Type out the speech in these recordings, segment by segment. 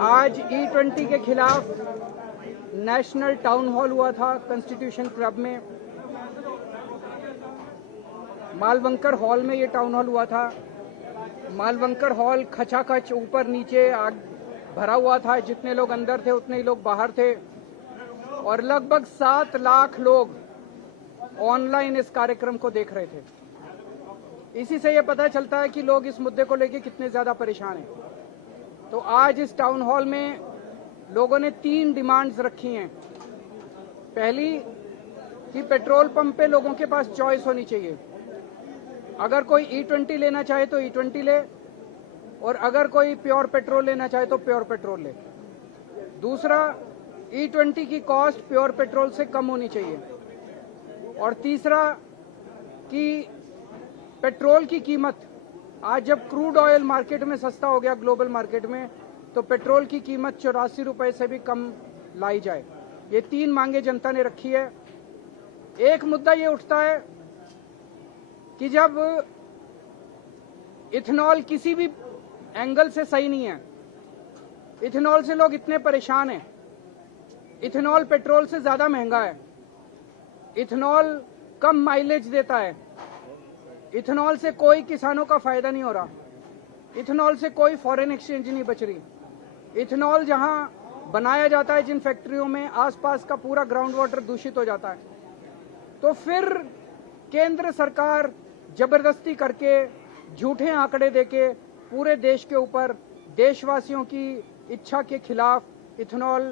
आज E20 के खिलाफ नेशनल टाउन हॉल हुआ था कॉन्स्टिट्यूशन क्लब में। मालवंकर हॉल में ये टाउन हॉल हुआ था। मालवंकर हॉल खचाखच ऊपर नीचे आग भरा हुआ था। जितने लोग अंदर थे उतने ही लोग बाहर थे और लगभग 7 लाख लोग ऑनलाइन इस कार्यक्रम को देख रहे थे। इसी से ये पता चलता है कि लोग इस मुद्दे को लेकर कितने ज्यादा परेशान हैं। तो आज इस टाउन हॉल में लोगों ने 3 डिमांड्स रखी हैं। पहली कि पेट्रोल पंप पे लोगों के पास चॉइस होनी चाहिए। अगर कोई E20 लेना चाहे तो E20 ले और अगर कोई प्योर पेट्रोल लेना चाहे तो प्योर पेट्रोल ले। दूसरा, E20 की कॉस्ट प्योर पेट्रोल से कम होनी चाहिए। और तीसरा कि पेट्रोल की कीमत, आज जब क्रूड ऑयल मार्केट में सस्ता हो गया ग्लोबल मार्केट में, तो पेट्रोल की कीमत 84 रुपए से भी कम लाई जाए। ये 3 मांगे जनता ने रखी है। एक मुद्दा ये उठता है कि जब इथेनॉल किसी भी एंगल से सही नहीं है, इथेनॉल से लोग इतने परेशान हैं, इथेनॉल पेट्रोल से ज्यादा महंगा है, इथेनॉल कम माइलेज देता है, इथेनॉल से कोई किसानों का फायदा नहीं हो रहा, इथेनॉल से कोई फॉरेन एक्सचेंज नहीं बच रही। इथेनॉल जहां बनाया जाता है जिन फैक्ट्रियों में, आसपास का पूरा ग्राउंड वाटर दूषित हो जाता है। तो फिर केंद्र सरकार जबरदस्ती करके झूठे आंकड़े देके पूरे देश के ऊपर देशवासियों की इच्छा के खिलाफ इथेनॉल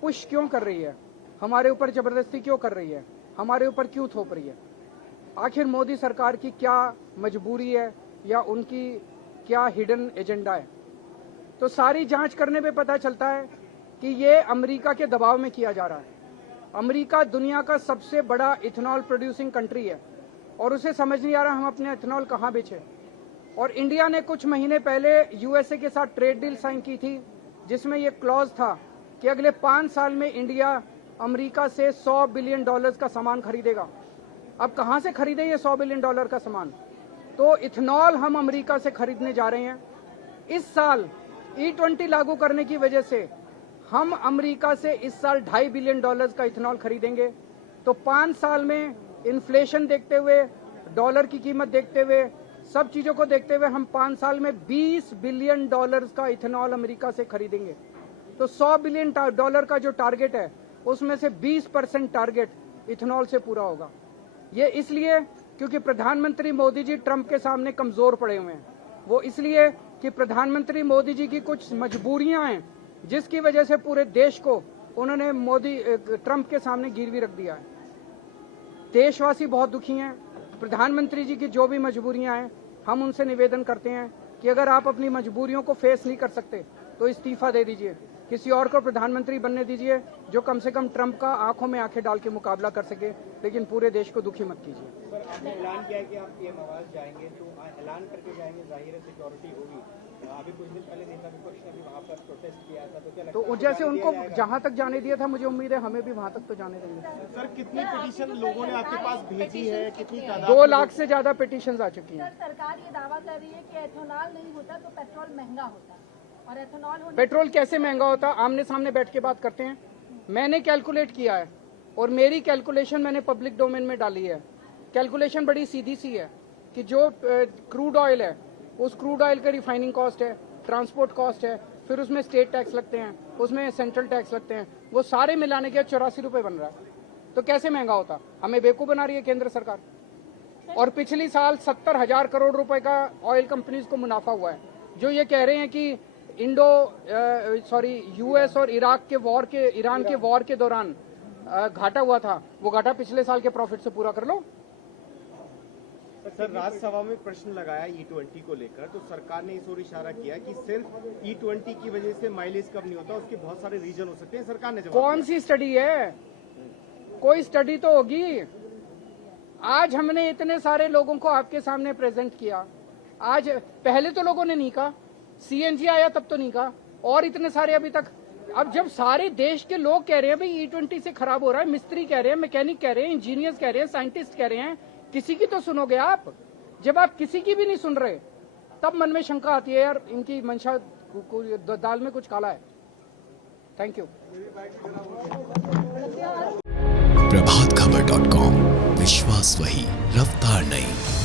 पुश क्यों कर रही है? हमारे ऊपर जबरदस्ती क्यों कर रही है? हमारे ऊपर क्यों थोप रही है? आखिर मोदी सरकार की क्या मजबूरी है या उनकी क्या हिडन एजेंडा है? तो सारी जांच करने पे पता चलता है कि ये अमेरिका के दबाव में किया जा रहा है। अमेरिका दुनिया का सबसे बड़ा इथेनॉल प्रोड्यूसिंग कंट्री है और उसे समझ नहीं आ रहा हम अपने इथेनॉल कहां बेचें। और इंडिया ने कुछ महीने पहले यूएसए के साथ ट्रेड डील साइन की थी जिसमें यह क्लॉज था कि अगले 5 साल में इंडिया अमेरिका से $100 बिलियन का सामान खरीदेगा। अब कहां से खरीदे ये $100 बिलियन का सामान? तो इथेनॉल हम अमेरिका से खरीदने जा रहे हैं। इस साल E20 लागू करने की वजह से हम अमेरिका से इस साल $2.5 बिलियन का इथेनॉल खरीदेंगे। तो 5 साल में इन्फ्लेशन देखते हुए, डॉलर की कीमत देखते हुए, सब चीजों को देखते हुए हम 5 साल में $20 बिलियन का इथेनॉल अमेरिका से खरीदेंगे। तो $100 बिलियन का जो टारगेट है उसमें से 20% टारगेट इथेनॉल से पूरा होगा। ये इसलिए क्योंकि प्रधानमंत्री मोदी जी ट्रंप के सामने कमजोर पड़े हुए हैं। वो इसलिए कि प्रधानमंत्री मोदी जी की कुछ मजबूरियां हैं जिसकी वजह से पूरे देश को उन्होंने ट्रंप के सामने गिरवी रख दिया है। देशवासी बहुत दुखी हैं। प्रधानमंत्री जी की जो भी मजबूरियां हैं, हम उनसे निवेदन करते हैं कि अगर आप अपनी मजबूरियों को फेस नहीं कर सकते तो इस्तीफा दे दीजिए, किसी और को प्रधानमंत्री बनने दीजिए जो कम से कम ट्रंप का आंखों में आंखें डाल के मुकाबला कर सके, लेकिन पूरे देश को दुखी मत कीजिए। सर, आपने ऐलान किया है कि आप पीएम आवास जाएंगे, तो ऐलान करके जाएंगे, जाहिर है सिक्योरिटी होगी। अभी कुछ दिन पहले नेता विपक्ष ने भी वहाँ पर प्रोटेस्ट किया था, तो क्या लगता है? तो जैसे उनको जहां तक जाने दिया था, मुझे उम्मीद है हमें भी वहां तक तो जाने देंगे। सर, कितनी पिटीशन लोगों ने आपके पास भेजी है? कितनी तादाद? 2 लाख से ज्यादा पिटीशन आ चुकी हैं। सर, सरकार ये दावा कर रही है कि एथेनॉल नहीं होता तो पेट्रोल महंगा होता, और एथेनॉल होने पेट्रोल कैसे महंगा होता? आमने सामने बैठ के बात करते हैं। मैंने कैलकुलेट किया है और मेरी कैलकुलेशन मैंने पब्लिक डोमेन में डाली है। कैलकुलेशन बड़ी सीधी सी है कि जो क्रूड ऑयल है, उस क्रूड ऑयल का रिफाइनिंग कॉस्ट है, ट्रांसपोर्ट कॉस्ट है, फिर उसमें स्टेट टैक्स लगते हैं, उसमें सेंट्रल टैक्स लगते हैं, वो सारे मिलाने के 84 रुपए बन रहा है। तो कैसे महंगा होता? हमें बेवकूफ बना रही है केंद्र सरकार। और पिछली साल 70,000 करोड़ रुपए का ऑयल कंपनीज को मुनाफा हुआ है। जो ये कह रहे हैं कि यूएस और ईरान के वॉर के दौरान घाटा हुआ था, वो घाटा पिछले साल के प्रॉफिट से पूरा कर लो। सर, राज्यसभा में प्रश्न लगाया E20 को लेकर, तो सरकार ने इस ओर इशारा किया कि सिर्फ E20 की वजह से माइलेज कम नहीं होता, उसके बहुत सारे रीजन हो सकते हैं। सरकार ने जवाब कौन सी स्टडी है? कोई स्टडी तो होगी। आज हमने इतने सारे लोगों को आपके सामने प्रेजेंट किया। आज पहले तो लोगों ने नहीं कहा, CNG आया तब तो नहीं कहा, और इतने सारे अभी तक। अब जब सारे देश के लोग कह रहे हैं भाई E20 से खराब हो रहा है, मिस्त्री कह रहे हैं, मैकेनिक कह रहे हैं, इंजीनियर्स कह रहे हैं, साइंटिस्ट कह रहे हैं, किसी की तो सुनोगे आप? जब आप किसी की भी नहीं सुन रहे तब मन में शंका आती है, यार इनकी मंशा दाल में कुछ काला है। Thank you. प्रभातखबर.com, विश्वास वही, रफ्तार नहीं।